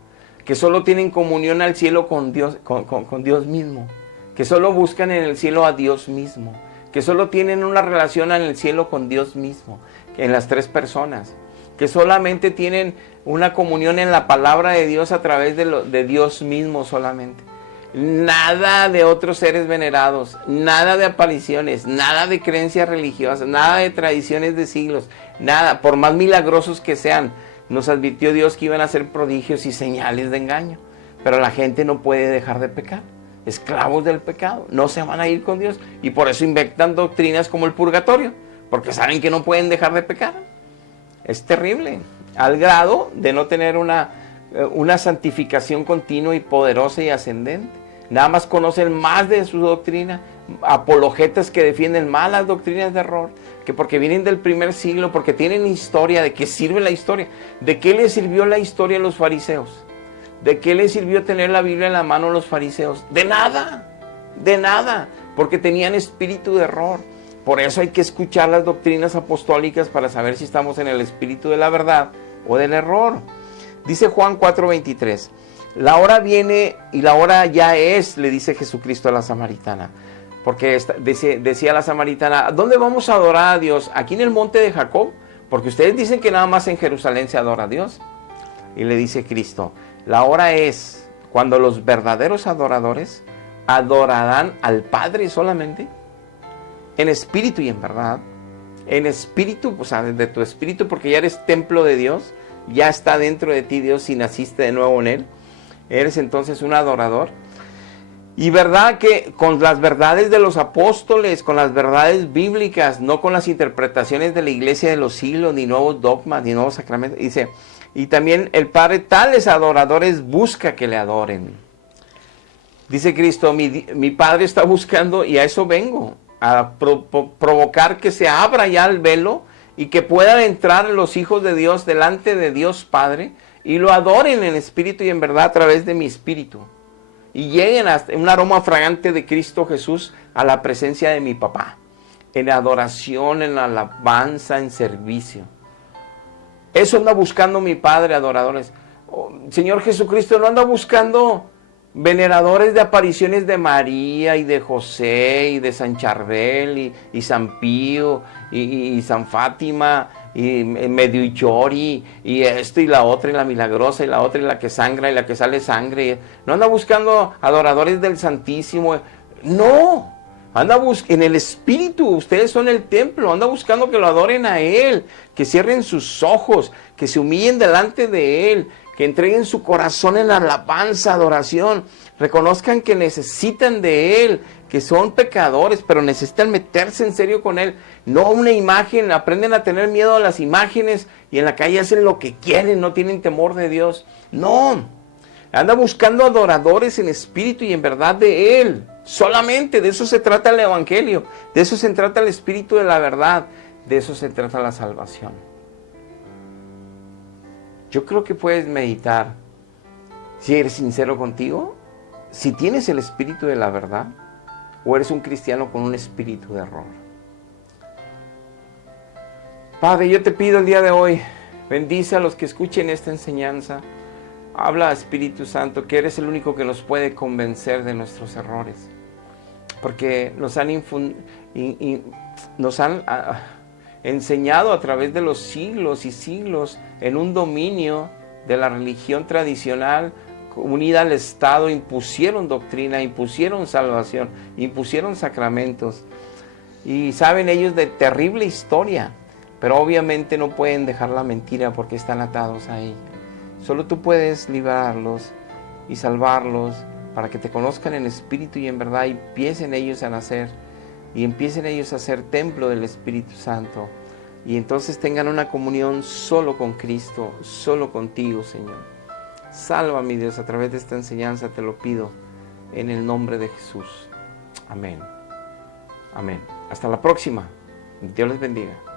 que solo tienen comunión al cielo con Dios, con Dios mismo, que solo buscan en el cielo a Dios mismo, que solo tienen una relación en el cielo con Dios mismo, en las tres personas, que solamente tienen una comunión en la palabra de Dios a través de Dios mismo solamente. Nada de otros seres venerados, nada de apariciones, nada de creencias religiosas, nada de tradiciones de siglos, nada, por más milagrosos que sean. Nos advirtió Dios que iban a hacer prodigios y señales de engaño, pero la gente no puede dejar de pecar. Esclavos del pecado, no se van a ir con Dios, y por eso inventan doctrinas como el purgatorio, porque saben que no pueden dejar de pecar. Es terrible, al grado de no tener una santificación continua y poderosa y ascendente. Nada más conocen más de su doctrina, apologetas que defienden más las doctrinas de error, que porque vienen del primer siglo, porque tienen historia. ¿De qué sirve la historia? ¿De qué les sirvió la historia a los fariseos? ¿De qué les sirvió tener la Biblia en la mano a los fariseos? De nada, porque tenían espíritu de error. Por eso hay que escuchar las doctrinas apostólicas para saber si estamos en el espíritu de la verdad o del error. Dice Juan 4:23, la hora viene y la hora ya es, le dice Jesucristo a la samaritana. Porque decía la samaritana, ¿dónde vamos a adorar a Dios? ¿Aquí en el monte de Jacob? Porque ustedes dicen que nada más en Jerusalén se adora a Dios. Y le dice Cristo, la hora es cuando los verdaderos adoradores adorarán al Padre solamente, en espíritu y en verdad. En espíritu, o sea, de tu espíritu, porque ya eres templo de Dios, ya está dentro de ti Dios si naciste de nuevo en Él. Eres entonces un adorador. Y verdad que con las verdades de los apóstoles, con las verdades bíblicas, no con las interpretaciones de la iglesia de los siglos, ni nuevos dogmas, ni nuevos sacramentos. Dice, y también el Padre tales adoradores busca que le adoren. Dice Cristo, mi Padre está buscando, y a eso vengo, a provocar que se abra ya el velo y que puedan entrar los hijos de Dios delante de Dios Padre y lo adoren en espíritu y en verdad a través de mi espíritu. Y lleguen a un aroma fragante de Cristo Jesús a la presencia de mi papá, en adoración, en alabanza, en servicio. Eso anda buscando mi Padre, adoradores. Señor Jesucristo no anda buscando veneradores de apariciones de María y de José y de San Charbel y San Pío y San Fátima y Medjugorje y esto y la otra y la milagrosa y la otra y la que sangra y la que sale sangre. No anda buscando adoradores del Santísimo. No, anda en el Espíritu. Ustedes son el templo. Anda buscando que lo adoren a Él, que cierren sus ojos, que se humillen delante de Él, que entreguen su corazón en alabanza, adoración, reconozcan que necesitan de Él, que son pecadores, pero necesitan meterse en serio con Él. No una imagen, aprenden a tener miedo a las imágenes y en la calle hacen lo que quieren, no tienen temor de Dios. No, anda buscando adoradores en espíritu y en verdad de Él. Solamente de eso se trata el Evangelio, de eso se trata el espíritu de la verdad, de eso se trata la salvación. Yo creo que puedes meditar, si eres sincero contigo, si tienes el espíritu de la verdad, o eres un cristiano con un espíritu de error. Padre, yo te pido el día de hoy, bendice a los que escuchen esta enseñanza. Habla, Espíritu Santo, que eres el único que nos puede convencer de nuestros errores. Porque nos han enseñado a través de los siglos y siglos en un dominio de la religión tradicional unida al Estado, impusieron doctrina, impusieron salvación, impusieron sacramentos. Y saben ellos de terrible historia, pero obviamente no pueden dejar la mentira porque están atados a ella. Solo tú puedes librarlos y salvarlos para que te conozcan en espíritu y en verdad y empiecen ellos a nacer y empiecen ellos a ser templo del Espíritu Santo y entonces tengan una comunión solo con Cristo, solo contigo, Señor. Salva, mi Dios, a través de esta enseñanza te lo pido en el nombre de Jesús. Amén. Amén. Hasta la próxima. Dios les bendiga.